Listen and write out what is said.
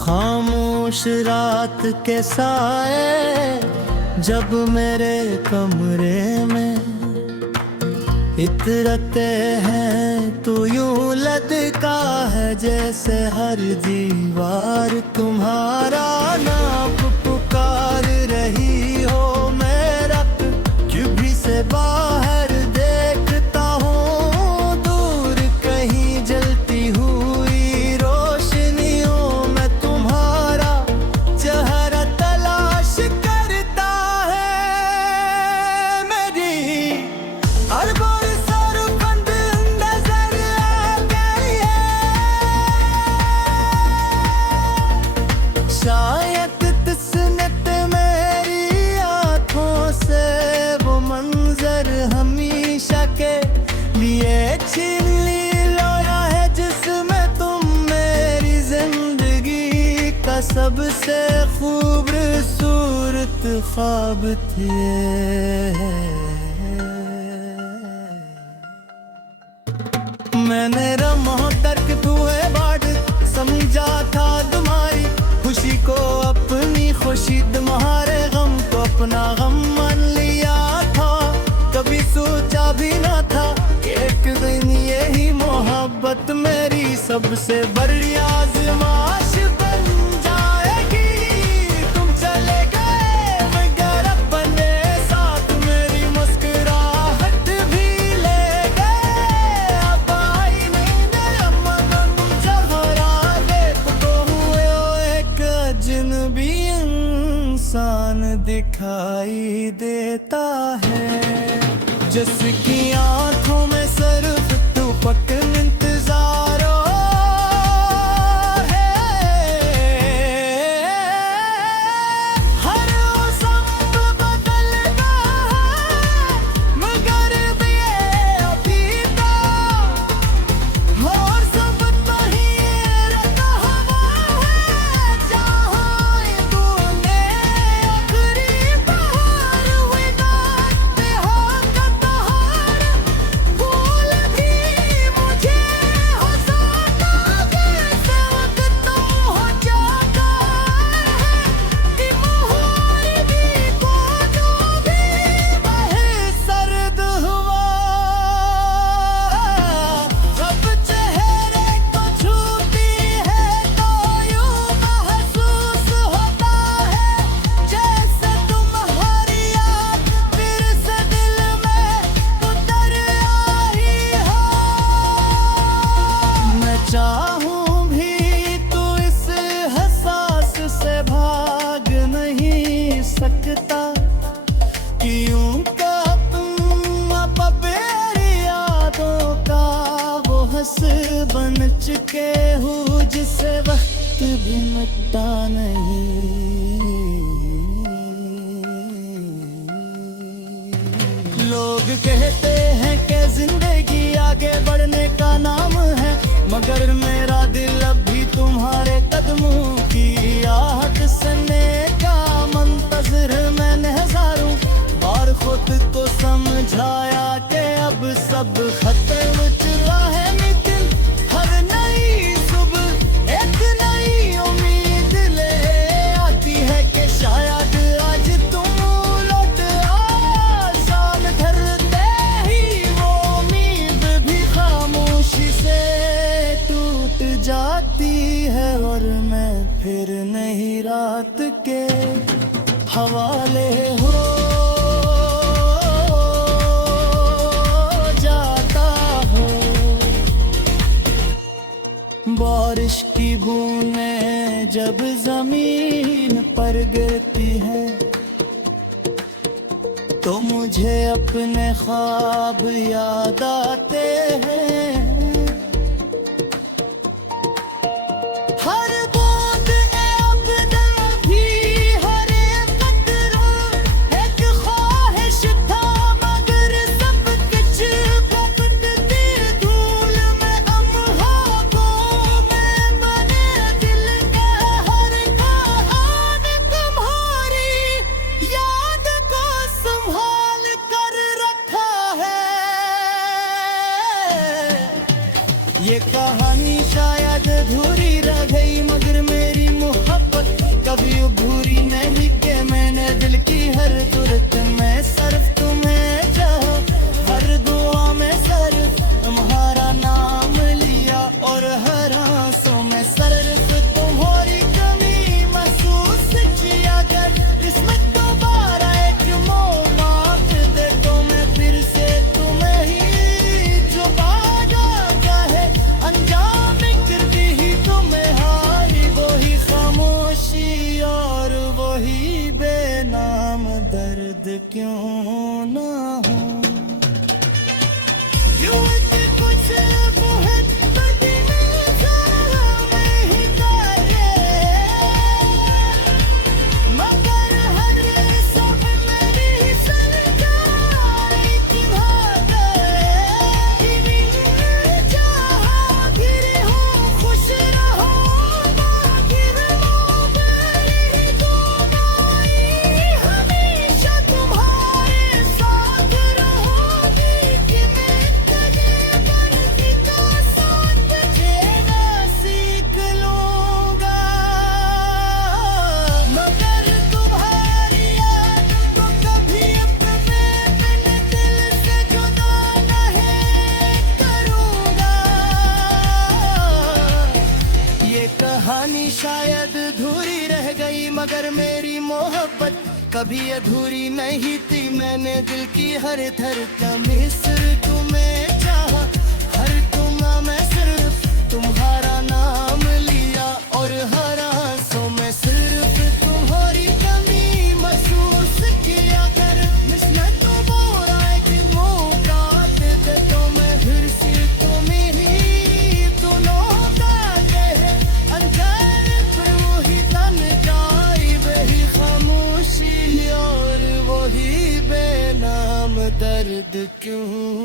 खामोश रात के साए जब मेरे कमरे में इतरते हैं तो यूं लटका है जैसे हर दीवार तुम्हारा नाम पुकार रही हो। मेरा चुभी से बाहर देखता हूँ दूर कहीं जलती हुई रोशनियों में तुम्हारा चेहरा तलाश करता है। मेरी हर बार सरबंद नजर आ गई है। शायद तसनत मेरी आंखों से वो मंजर हमेशा के लिए छीन लिया है जिसमें तुम मेरी जिंदगी का सबसे खूबसूरत ख्वाब थे। मैंने रमोदर्क तुहे बाढ़ समझा था तुम्हारी खुशी को अपनी खुशी, तुम्हारे गम को अपना गम मान लिया था। कभी सोचा भी ना था कि एक दिन यही मोहब्बत मेरी सबसे बड़ी आज़माइश बन जाएगी। तुम चले गए मगर अपने साथ मेरी मुस्कुराहट भी ले गए। अब आई नींद अमन जहरा देख तो हुए एक अजनबी इंसान दिखाई देता है जिसकी आंखों में सिर्फ तू पक इंतजार चाहूं भी तो इस एहसास से भाग नहीं सकता। क्यों का तुम अब मेरी यादों का वो हंस बन चुके हो जिसे वक्त भी मिटता नहीं। लोग कहते हैं कि जिंदगी आगे बढ़ने का नाम है, मगर मेरा दिल अब भी तुम्हारे कदमों की आहट सुनने का मंतज़र मैंने हज़ारों बार खुद को समझाया कि अब सब खत्म चुका है। लेकिन हर नई सुबह एक नई उम्मीद ले आती है कि शायद आज तुम लौट आओ। साल ढलते ही वो उम्मीद भी खामोशी से टूट जाती है और मैं फिर नहीं रात के हवाले हो जाता हूँ। और इश्क की बूंदें जब जमीन पर गिरती है तो मुझे अपने ख्वाब याद आते हैं। हर बूंद अपना भी हर एक कतरा एक ख्वाहिश था, मगर सब कुछ भटकती धूल में अमहाकों में बने दिल का हर कहान तुम्हारी याद को संभाल कर रखा है। ये कहानी शायद अधूरी रह गई, मगर मेरी मोहब्बत कभी अधूरी नहीं कि मैंने दिल की हर जरूरत में सिर्फ तुम्हें चाहा, हर दुआ में सिर्फ तुम्हारा नाम लिया और हर आंसू में सिर्फ तुम्हारी कमी महसूस किया। कर इसमें दोबारा एक मौका दे तो मैं फिर से तुम्हें ही जुबाना कहे अंजाम कर दी ही तुम्हें हारी, वही खामोशी और वही बेनाम दर्द क्यों ना हो। यूं कि कुछ बहुत बड़ी नज़र नहीं करे, मगर हर सब मेरी सरकार तुम्हारे चाहा गिर हो खुश रहो बागिर मेरी दुआएं हमेशा तुम्हारे साथ रहोगी कि मैं कदे बढ़ती का साथ जीना सीख लूंगा, मगर तुम्हारी याद को कभी अपने बिन दिल से जुदा नहीं करूंगा। ये कहानी शायद अधूरी रह गई, मगर मेरी मोहब्बत कभी अधूरी नहीं थी। मैंने दिल की हर धड़कन में सिर्फ तुम्हें चाहा, हर तुम्हा में सिर्फ तुम्हारा नाम लिया और हर आंसू में सिर्फ तुम्हारी कमी महसूस किया। कर इसमें दोबारा एक मौका दे तो मैं फिर से तुम्हें ही लौटा दे अंजार पर वही तन जाए, वही खामोशी और वही बेनाम दर्द क्यों